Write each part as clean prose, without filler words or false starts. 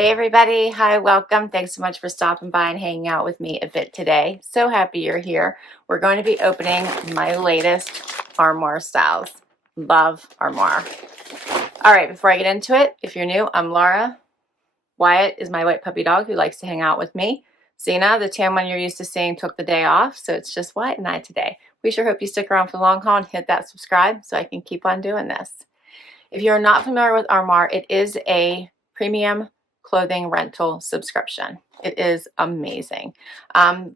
Hey everybody, hi, welcome. Thanks so much for stopping by and hanging out with me a bit today. So happy you're here. We're going to be opening my latest Armoire styles. Love Armoire. All right, before I get into it, if you're new, I'm Laura. Wyatt is my white puppy dog who likes to hang out with me. Zena, the tan one you're used to seeing, took the day off, so it's just Wyatt and I today. We sure hope you stick around for the long haul and hit that subscribe so I can keep on doing this. If you're not familiar with Armoire, it is a premium clothing rental subscription. It is amazing.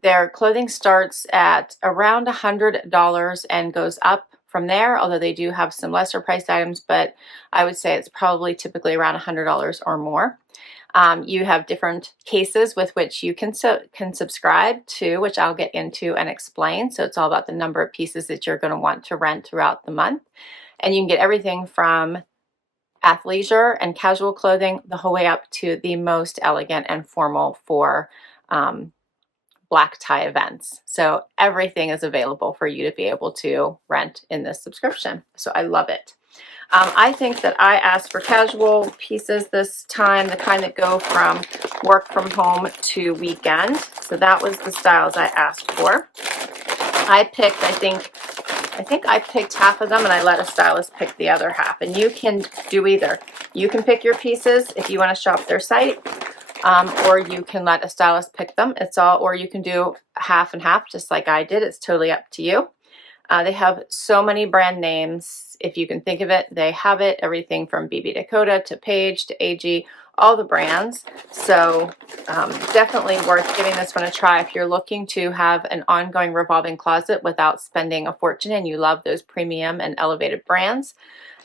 Their clothing starts at around $100 and goes up from there, although they do have some lesser priced items, but I would say it's probably typically around $100 or more. You have different cases with which you can subscribe to, which I'll get into and explain. So it's all about the number of pieces that you're going to want to rent throughout the month. And you can get everything from athleisure and casual clothing the whole way up to the most elegant and formal for black tie events. So everything is available for you to be able to rent in this subscription. So I love it. I think that I asked for casual pieces this time, the kind that go from work from home to weekend. So that was the styles I asked for. I picked, I think I picked half of them and I let a stylist pick the other half. And you can do either. You can pick your pieces if you want to shop their site, or you can let a stylist pick them. It's all, or you can do half and half just like I did. It's totally up to you. They have so many brand names. If you can think of it, they have it. Everything from BB Dakota to Paige to AG, all the brands. So definitely worth giving this one a try if you're looking to have an ongoing revolving closet without spending a fortune and you love those premium and elevated brands.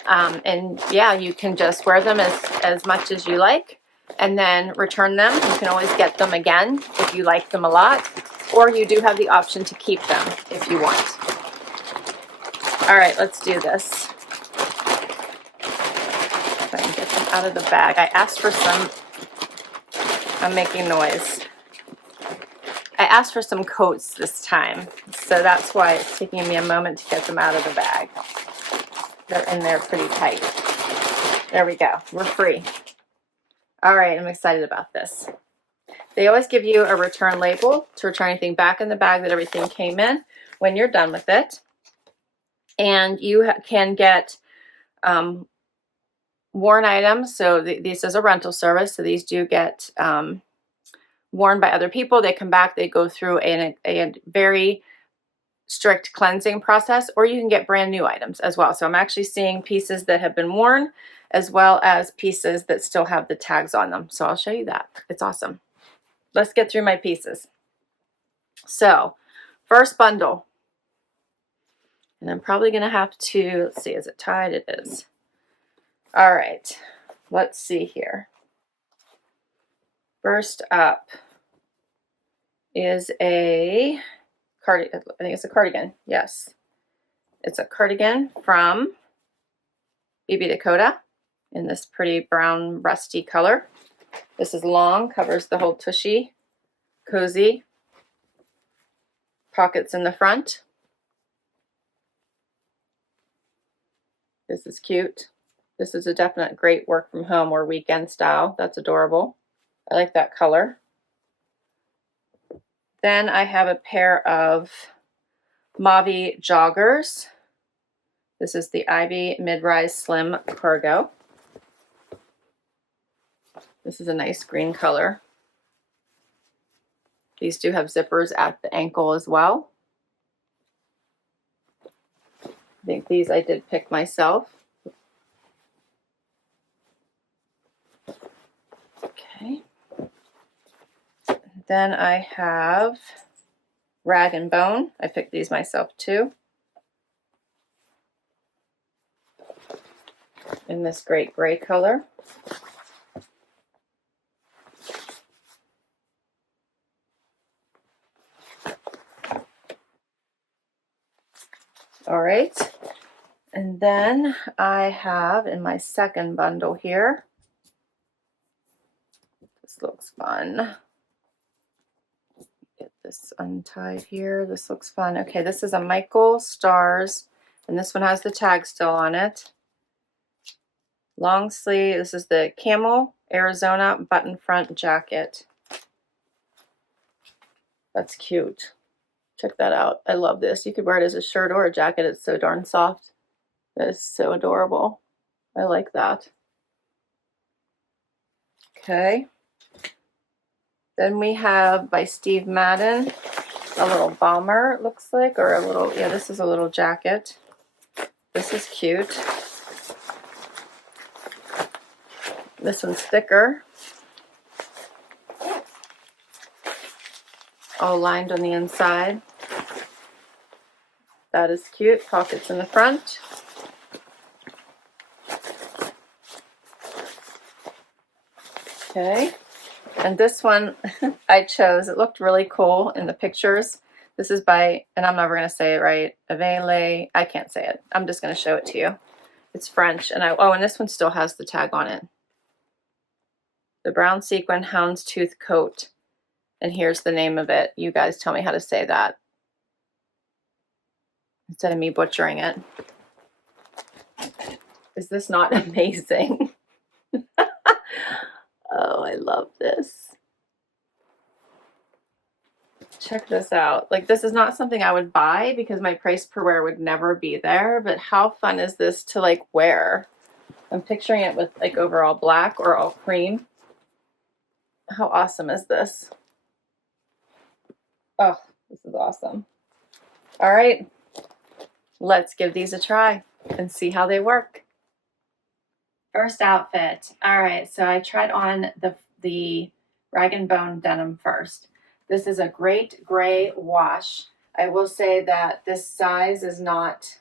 And yeah, you can just wear them as much as you like and then return them. You can always get them again if you like them a lot, or you do have the option to keep them if you want. All right, let's do this. If I can get them out of the bag. I asked for some, I'm making noise. I asked for some coats this time, so that's why it's taking me a moment to get them out of the bag. They're in there pretty tight. There we go, we're free. All right, I'm excited about this. They always give you a return label to return anything back in the bag that everything came in when you're done with it. And you can get worn items. So this is a rental service. So these do get worn by other people. They come back, they go through a very strict cleansing process, or you can get brand new items as well. So I'm actually seeing pieces that have been worn as well as pieces that still have the tags on them. So I'll show you that. It's awesome. Let's get through my pieces. So first bundle. And I'm probably going to have to, let's see, is it tied? It is. All right, let's see here. First up is a cardigan. I think it's a cardigan. Yes. It's a cardigan from BB Dakota in this pretty brown rusty color. This is long, covers the whole tushy, cozy, pockets in the front. This is cute. This is a definite great work from home or weekend style. That's adorable. I like that color. Then I have a pair of Mavi Joggers. This is the Ivy Mid-Rise Slim Cargo. This is a nice green color. These do have zippers at the ankle as well. I think these I did pick myself. Okay. Then I have Rag and Bone. I picked these myself too. In this great gray color. All right. And then I have in my second bundle here, this looks fun. Get this untied here. This looks fun. Okay, this is a Michael Stars, and this one has the tag still on it. Long sleeve. This is the camel Arizona button front jacket. That's cute. Check that out. I love this. You could wear it as a shirt or a jacket. It's so darn soft. That is so adorable. I like that. Okay. Then we have by Steve Madden, a little bomber, it looks like, or a little, yeah, this is a little jacket. This is cute. This one's thicker. All lined on the inside. That is cute. Pockets in the front. Okay. And this one I chose. It looked really cool in the pictures. This is by, and I'm never going to say it right, Avec. I can't say it. I'm just going to show it to you. It's French. And and this one still has the tag on it. The brown sequin houndstooth coat. And here's the name of it. You guys tell me how to say that instead of me butchering it. Is this not amazing? Oh, I love this. Check this out. Like, this is not something I would buy because my price per wear would never be there, but how fun is this to like wear? I'm picturing it with like overall black or all cream. How awesome is this? Oh, this is awesome. All right, let's give these a try and see how they work. First outfit. All right, so I tried on the rag and bone denim first. This is a great gray wash. I will say that this size is not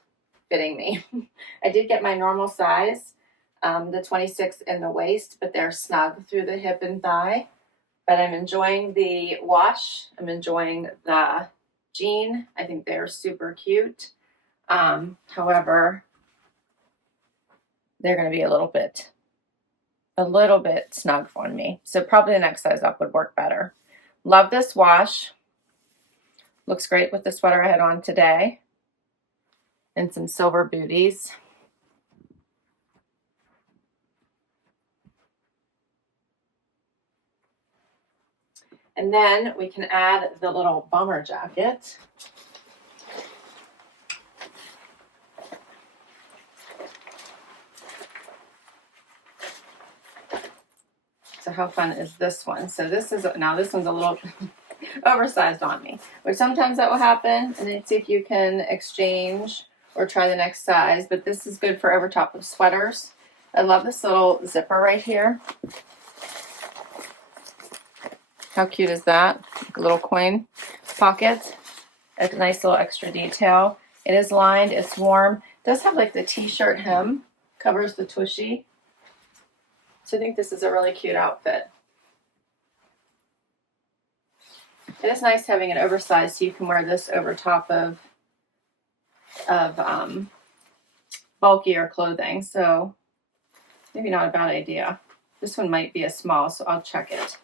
fitting me. I did get my normal size, the 26 in the waist, but they're snug through the hip and thigh. But I'm enjoying the wash. I'm enjoying the jean. I think they're super cute. However, they're going to be a little bit snug on me. So probably the next size up would work better. Love this wash. Looks great with the sweater I had on today. And some silver booties. And then we can add the little bomber jacket. So how fun is this one? So this is, now this one's a little oversized on me, which sometimes that will happen. And then see if you can exchange or try the next size. But this is good for over top of sweaters. I love this little zipper right here. How cute is that? Like a little coin pocket. A nice little extra detail. It is lined, it's warm. It does have like the t-shirt hem, covers the tushy. So I think this is a really cute outfit. It is nice having it oversized so you can wear this over top of bulkier clothing. So maybe not a bad idea. This one might be a small, so I'll check it.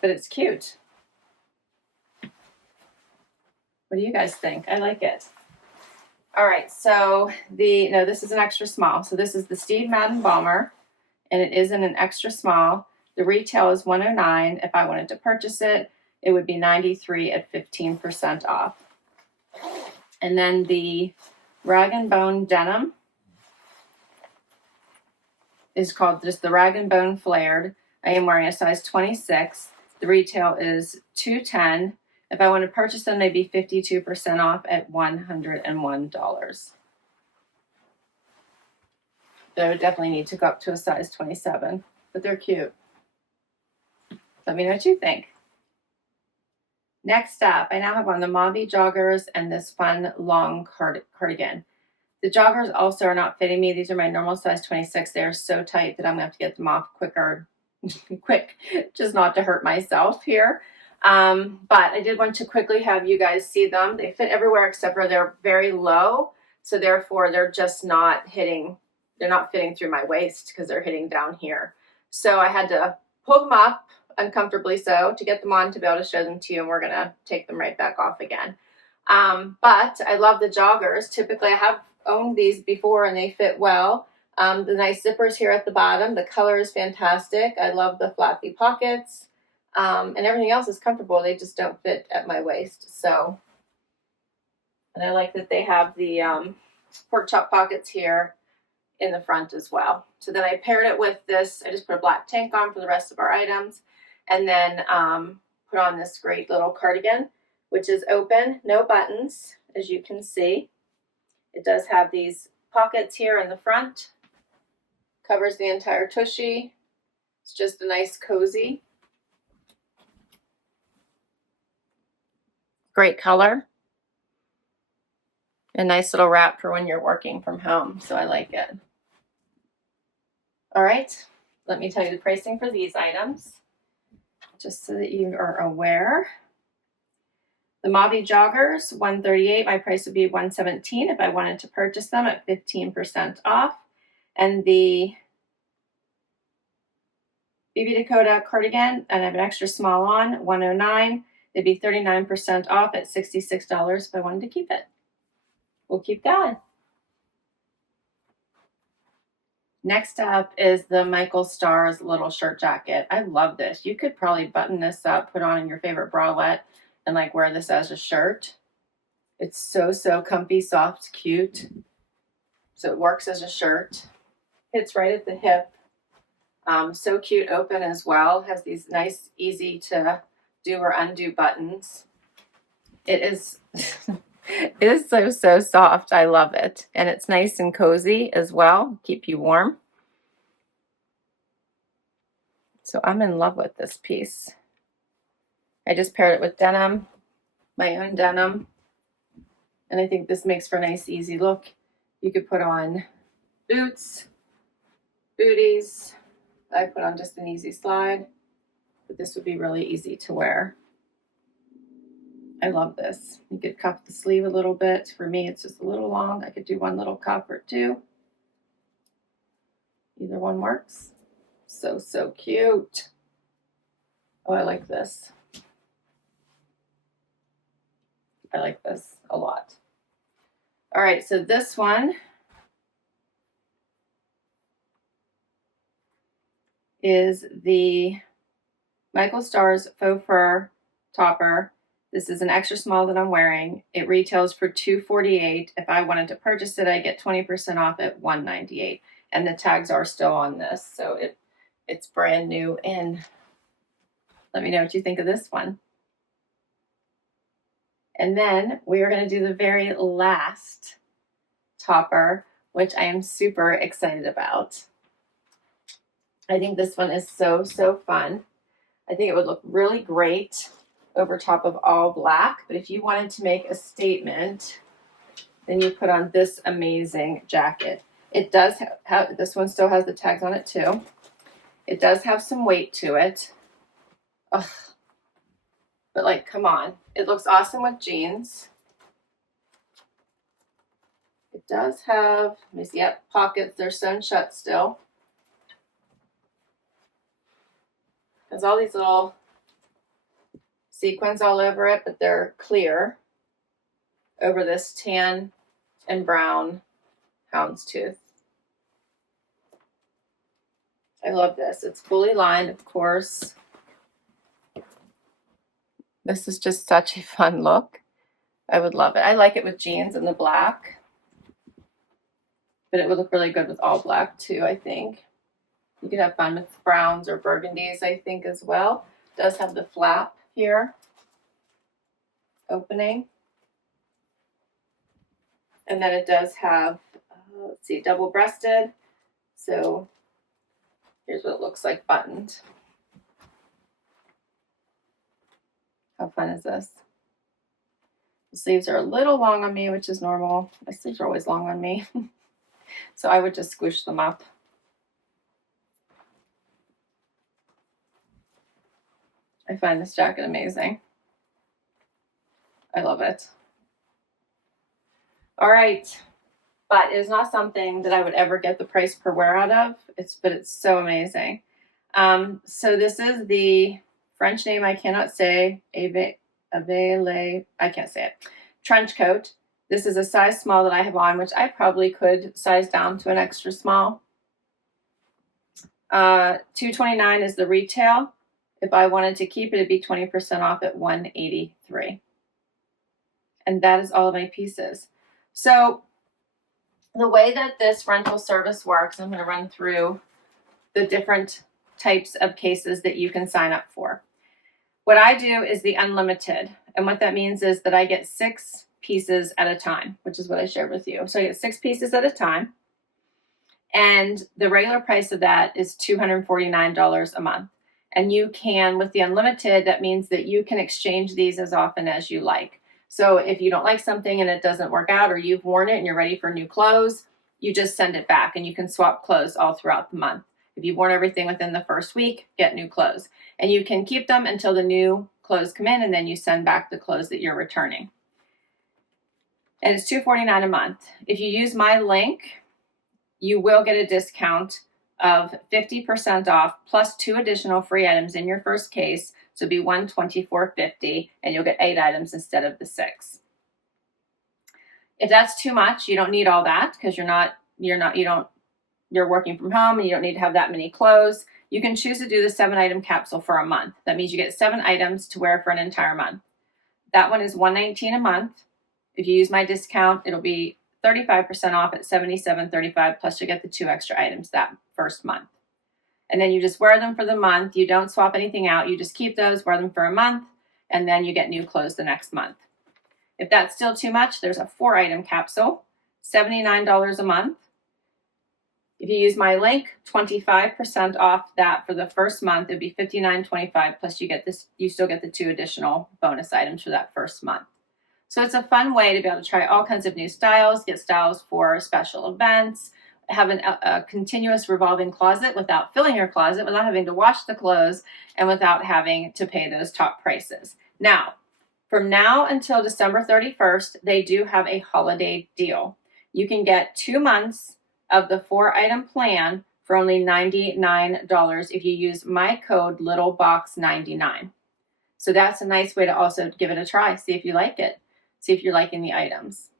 But it's cute. What do you guys think? I like it. All right, so this is an extra small. So this is the Steve Madden Bomber, and it is in an extra small. The retail is $109. If I wanted to purchase it, it would be $93 at 15% off. And then the Rag and Bone Denim is called just the Rag and Bone Flared. I am wearing a size 26. The retail is $210. If I want to purchase them, they'd be 52% off at $101. But I would definitely need to go up to a size 27, but they're cute. Let me know what you think. Next up, I now have on the Mavi Joggers and this fun long cardigan. The joggers also are not fitting me. These are my normal size 26. They are so tight that I'm going to have to get them off quick, just not to hurt myself here. But I did want to quickly have you guys see them. They fit everywhere except for they're very low. So therefore they're just not hitting, they're not fitting through my waist because they're hitting down here. So I had to pull them up uncomfortably so to get them on to be able to show them to you, and we're going to take them right back off again. But I love the joggers. Typically I have owned these before and they fit well. The nice zippers here at the bottom. The color is fantastic. I love the flappy pockets. And everything else is comfortable. They just don't fit at my waist. So, and I like that they have the pork chop pockets here in the front as well. So then I paired it with this. I just put a black tank on for the rest of our items, and then put on this great little cardigan, which is open, no buttons, as you can see. It does have these pockets here in the front, covers the entire tushy. It's just a nice cozy, great color. A nice little wrap for when you're working from home, so I like it. All right, let me tell you the pricing for these items, just so that you are aware. The Mavi Joggers, $138. My price would be $117 if I wanted to purchase them at 15% off. And the Dakota Cardigan, and I have an extra small on, $109. It'd be 39% off at $66 if I wanted to keep it. We'll keep going. Next up is the Michael Stars little shirt jacket. I love this. You could probably button this up, put on your favorite bralette, and like wear this as a shirt. It's so comfy, soft, cute. So it works as a shirt. Hits right at the hip. So cute, open as well. Has these nice, easy to do or undo buttons. It is it is so soft. I love it. And it's nice and cozy as well. Keep you warm. So I'm in love with this piece. I just paired it with denim, my own denim. And I think this makes for a nice, easy look. You could put on boots, booties. I put on just an easy slide, but this would be really easy to wear. I love this. You could cuff the sleeve a little bit. For me, it's just a little long. I could do one little cuff or two. Either one works. So cute. Oh, I like this. I like this a lot. All right, so this one is the Michael Stars Faux Fur Topper. This is an extra small that I'm wearing. It retails for $248. If I wanted to purchase it, I get 20% off at $198. And the tags are still on this, so it's brand new. And let me know what you think of this one. And then we are going to do the very last topper, which I am super excited about. I think this one is so fun. I think it would look really great over top of all black, but if you wanted to make a statement, then you put on this amazing jacket. It does have this one still has the tags on it too. It does have some weight to it. Ugh. But like, come on. It looks awesome with jeans. It does have, let me see, yep, pockets. They're sewn shut still. There's all these little sequins all over it, but they're clear over this tan and brown houndstooth. I love this. It's fully lined, of course. This is just such a fun look. I would love it. I like it with jeans and the black, but it would look really good with all black too, I think. You could have fun with browns or burgundies, I think, as well. It does have the flap here, opening. And then it does have, let's see, double-breasted. So here's what it looks like buttoned. How fun is this? The sleeves are a little long on me, which is normal. My sleeves are always long on me. So I would just squish them up. I find this jacket amazing. I love it. All right, but it is not something that I would ever get the price per wear out of. But it's so amazing. So this is the French name I cannot say. Avec, I can't say it. Trenchcoat. This is a size small that I have on, which I probably could size down to an extra small. $229 is the retail. If I wanted to keep it, it'd be 20% off at $183. And that is all of my pieces. So the way that this rental service works, I'm going to run through the different types of cases that you can sign up for. What I do is the unlimited. And what that means is that I get 6 pieces at a time, which is what I shared with you. So I get 6 pieces at a time. And the regular price of that is $249 a month. And you can, with the unlimited, that means that you can exchange these as often as you like. So if you don't like something and it doesn't work out, or you've worn it and you're ready for new clothes, you just send it back and you can swap clothes all throughout the month. If you've worn everything within the first week, get new clothes. And you can keep them until the new clothes come in, and then you send back the clothes that you're returning. And it's $249 a month. If you use my link, you will get a discount of 50% off plus 2 additional free items in your first case. So it'll be $124.50, and you'll get 8 items instead of the 6. If that's too much, you don't need all that because you're working from home and you don't need to have that many clothes. You can choose to do the 7-item capsule for a month. That means you get 7 items to wear for an entire month. That one is $119 a month. If you use my discount, it'll be 35% off at $77.35, plus you get the 2 extra items that first month. And then you just wear them for the month. You don't swap anything out. You just keep those, wear them for a month, and then you get new clothes the next month. If that's still too much, there's a 4-item capsule, $79 a month. If you use my link, 25% off that for the first month. It'd be $59.25, plus you still get the 2 additional bonus items for that first month. So it's a fun way to be able to try all kinds of new styles, get styles for special events, have a continuous revolving closet without filling your closet, without having to wash the clothes, and without having to pay those top prices. Now, from now until December 31st, they do have a holiday deal. You can get 2 months of the 4-item plan for only $99 if you use my code LittleBox99. So that's a nice way to also give it a try, see if you like it, see if you're liking the items.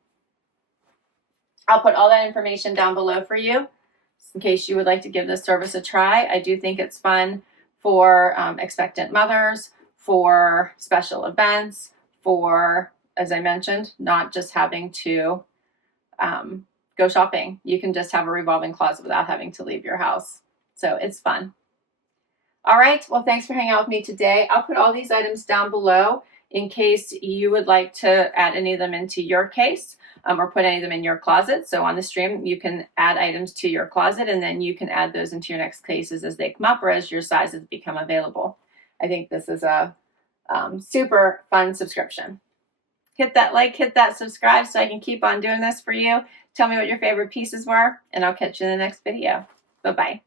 I'll put all that information down below for you in case you would like to give this service a try. I do think it's fun for expectant mothers, for special events, for, as I mentioned, not just having to go shopping. You can just have a revolving closet without having to leave your house. So it's fun. All right, well, thanks for hanging out with me today. I'll put all these items down below in case you would like to add any of them into your case or put any of them in your closet. So on the stream, you can add items to your closet, and then you can add those into your next cases as they come up or as your sizes become available. I think this is a super fun subscription. Hit that like, hit that subscribe so I can keep on doing this for you. Tell me what your favorite pieces were, and I'll catch you in the next video. Bye-bye.